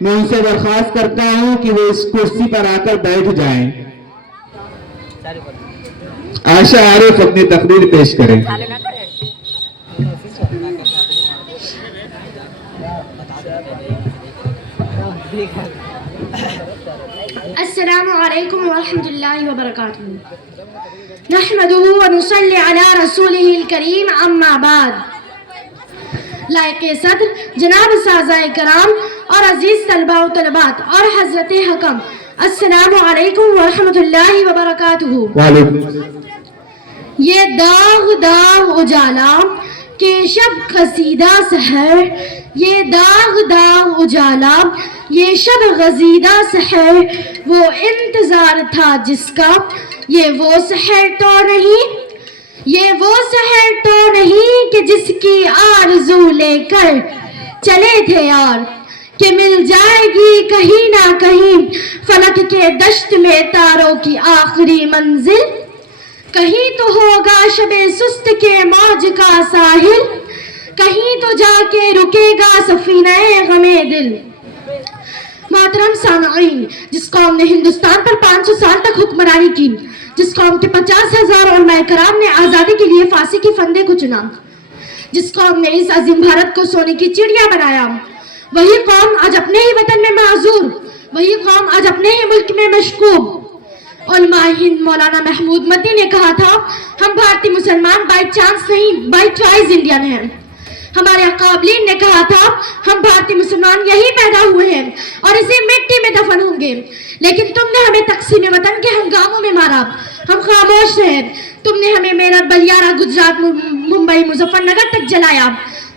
میں ان سے درخواست کرتا ہوں کہ وہ اس کرسی پر آ کر بیٹھ جائیں۔ عائشہ عارف اپنی تقریر پیش کریں۔ السلام علیکم ورحمۃ اللہ وبرکاتہ۔ نحمدہ ونصلی علی رسولہ الکریم، اما بعد۔ لائق صدر جناب اساتذہ کرام اور عزیز طلباء و طلبات اور حضرت حکم، السلام علیکم ورحمۃ اللہ وبرکاتہ۔ وعلیکم۔ یہ داغ داغ اجالا کہ شب قصیدہ سحر، یہ داغ داغ اجالا یہ شب غزیدہ سحر، وہ انتظار تھا جس کا، یہ وہ سحر تو نہیں، یہ وہ سحر تو نہیں کہ جس کی آرزو لے کر چلے تھے یار، کہ مل جائے گی کہیں نہ کہیں فلک کے دشت میں تاروں کی آخری منزل، کہیں تو ہوگا شب سست کے موج کا ساحل، کہیں تو جا کے رکے گا سفینہ غم دل۔ محترم سامعین، جس قوم نے ہندوستان پر 500 سال تک حکمرانی کی، جس قوم کے 50,000 علماء کرام نے آزادی کے لیے پھانسی کے پھندے کو چنا، جس قوم نے اس عظیم بھارت کو سونے کی چڑیا بنایا، وہی قوم آج اپنے ہی وطن میں معذور، وہی قوم آج اپنے ہی ملک میں مشکوک۔ علماء ہند مولانا محمود مدنی نے کہا تھا، ہم بھارتی مسلمان بائی چانس نہیں، بائی چوائس انڈین ہیں۔ ہمارے اقابلین نے کہا تھا، ہم بھارتی مسلمان یہی پیدا ہوئے ہیں اور اسی مٹی میں دفن ہوں گے، لیکن تم نے ہمیں تقسیم وطن کے ہنگاموں میں مارا، ہم خاموش رہے۔ تم نے ہمیں میرٹھ، بلیارہ، گجرات، ممبئی، مظفر نگر تک جلایا،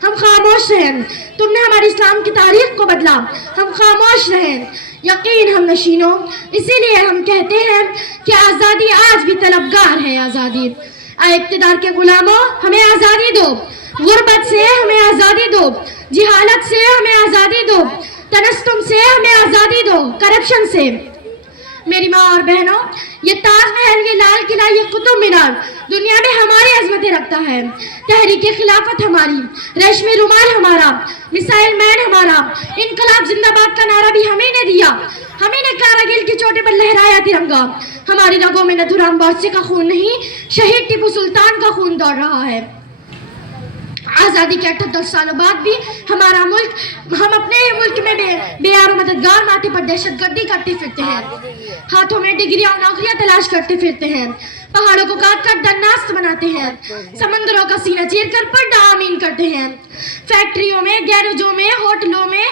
ہم خاموش رہے۔ تم نے ہمارے اسلام کی تاریخ کو بدلا، ہم خاموش رہے۔ یقین ہم نشینوں، اسی لیے ہم کہتے ہیں کہ آزادی آج بھی طلبگار ہے آزادی۔ اے اقتدار کے غلاموں، ہمیں آزادی دو، غربت سے ہمیں آزادی دو، جہالت سے ہمیں آزادی دو، تنستم سے ہمیں آزادی دو، کرپشن سے۔ میری ماں اور بہنوں، یہ تاج محل، یہ لال قلعہ، یہ قطب مینار دنیا میں ہماری عظمتیں رکھتا ہے۔ تحریک خلافت ہماری، ریشمی رومال ہمارا، میسائل مین ہمارا، انقلاب زندہ باد کا نعرہ بھی ہمیں نے دیا، ہمیں نے کارگل کی چوٹی پر لہرایا ترنگا۔ ہماری رگوں میں نتھورام گوڈسے کا خون نہیں، شہید ٹیپو سلطان کا خون دوڑ رہا ہے۔ آزادی کے 78 سالوں بعد بھی ہمارا ملک، ہم اپنے ہی ملک میں بے یار و مددگار ماٹی پر دہشت گردی کرتے پھرتے ہیں، ہاتھوں میں ڈگریاں اور نوکریاں تلاش کرتے پھرتے ہیں، پہاڑوں کو کاٹ کر درناست بناتے ہیں، سمندروں کا سینہ چیر کر پردہ آمین کرتے ہیں، فیکٹریوں میں، گیراجوں میں، ہوٹلوں میں،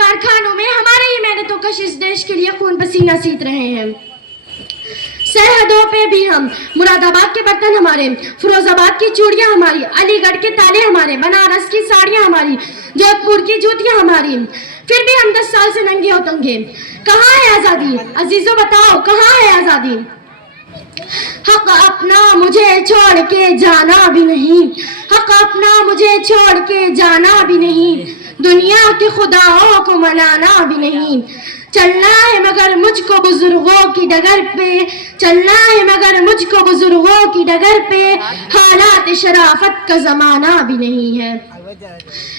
کارخانوں میں ہمارے ہی محنتوں کش اس دیش کے لیے خون پسینہ سیت رہے ہیں۔ سرحدوں پہ بھی ہم، مراد آباد کے برتن ہمارے، فیروز آباد کی چوڑیاں ہماری، علی گڑھ کے تالے ہمارے، بنارس کی ساڑیاں ہماری، جودھ پور کی جوتیاں ہماری، پھر بھی ہم 10 سال سے ننگے ہو تنگے۔ کہاں ہے آزادی؟ عزیزوں بتاؤ، کہاں ہے آزادی؟ حق اپنا مجھے چھوڑ کے جانا بھی نہیں، حق اپنا مجھے چھوڑ کے جانا بھی نہیں، دنیا کے خداؤں کو منانا بھی نہیں، چلنا ہے مگر مجھ کو بزرگوں کی ڈگر پہ، چلنا ہے مگر مجھ کو بزرگوں کی ڈگر پہ، حالات شرافت کا زمانہ بھی نہیں ہے۔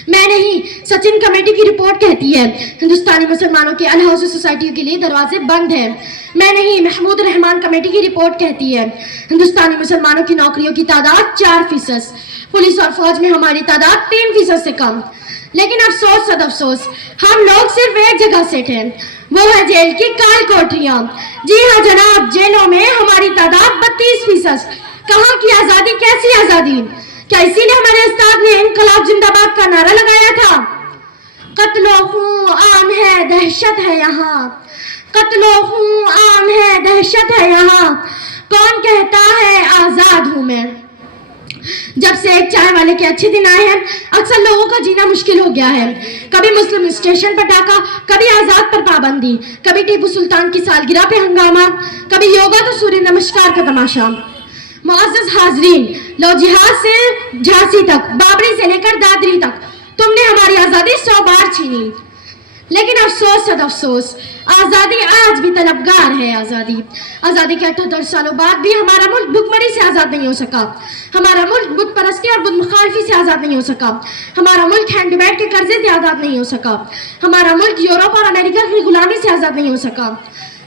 میں نہیں، سچن کمیٹی کی رپورٹ کہتی ہے ہندوستانی مسلمانوں کے الحاظ سوسائٹیوں کے لیے دروازے بند ہیں۔ میں نہیں، محمود الرحمان کمیٹی کی رپورٹ کہتی ہے ہندوستانی مسلمانوں کی نوکریوں کی تعداد 4%، پولیس اور فوج میں ہماری تعداد 3% سے کم۔ لیکن افسوس صد افسوس، ہم لوگ صرف ایک جگہ سیٹ ہیں، وہ ہے جیل کی کال کوٹریاں۔ جی ہاں جناب، جیلوں میں ہماری تعداد 32%۔ کہاں کی آزادی؟ کیسی آزادی؟ کیا اسی لیے ہمارے استاد نے انقلاب زندہ باد کا نعرہ لگایا تھا؟ قتل و خون عام ہے، دہشت ہے یہاں، قتل و خون عام ہے، دہشت ہے یہاں، کون کہتا ہے آزاد ہوں میں؟ جب سے ایک چائے والے کے اچھے دن آئے ہیں، اکثر لوگوں کا جینا مشکل ہو گیا ہے۔ کبھی مسلم اسٹیشن پر ڈاکہ، کبھی آزاد پر پابندی، کبھی ٹیپو سلطان کی سالگرہ پہ ہنگامہ، کبھی یوگا تو سوریہ نمسکار کا تماشا۔ معزز حاضرین، لو جہاد سے جھانسی تک، بابری سے لے کر دادری تک، تم نے ہماری آزادی 100 بار چھینی۔ لیکن افسوس صد افسوس، آزادی آج بھی طلبگار ہے۔ آزادی کے 78 سالوں بعد بھی ہمارا ملک بھکمری سے آزاد نہیں ہو سکا، ہمارا ملک بت پرستی اور بت مخالفی سے آزاد نہیں ہو سکا، ہمارا ملک ہینڈ بیگ کے قرضے سے آزاد نہیں ہو سکا، ہمارا ملک یورپ اور امریکہ کی غلامی سے آزاد نہیں ہو سکا۔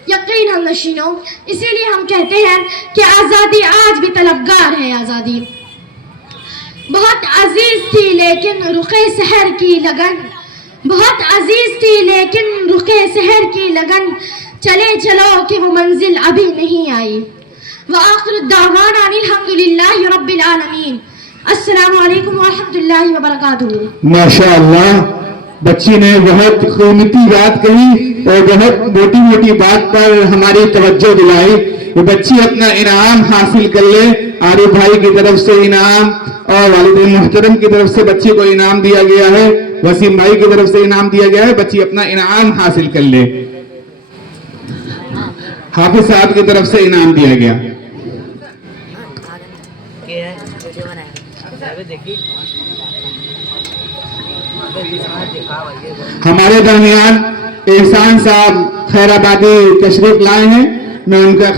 یقیناً نشینوں، اسی لیے ہم کہتے ہیں کہ آزادی آج بھی طلبگار ہے۔ آزادی بہت عزیز تھی لیکن رخ سحر کی لگن، بہت عزیز تھی لیکن رخ سحر کی لگن، چلے چلو کہ وہ منزل ابھی نہیں آئی۔ وآخر الدعوانا ان الحمدللہ رب العالمین۔ السلام علیکم ورحمۃ اللہ وبرکاتہ۔ ماشاءاللہ، بچی نے بہت قیمتی بات کہی اور بہت موٹی موٹی بات پر ہماری توجہ دلائی۔ وہ بچی اپنا انعام حاصل کر لے۔ عارف بھائی کی طرف سے انعام اور والد محترم کی طرف سے بچی کو انعام دیا گیا ہے، وسیم بھائی کی طرف سے انعام دیا گیا ہے۔ بچی اپنا انعام حاصل کر لے۔ حافظ صاحب کی طرف سے انعام دیا گیا۔ ہمارے درمیان احسان صاحب خیر آبادی تشریف لائے ہیں، میں ان کا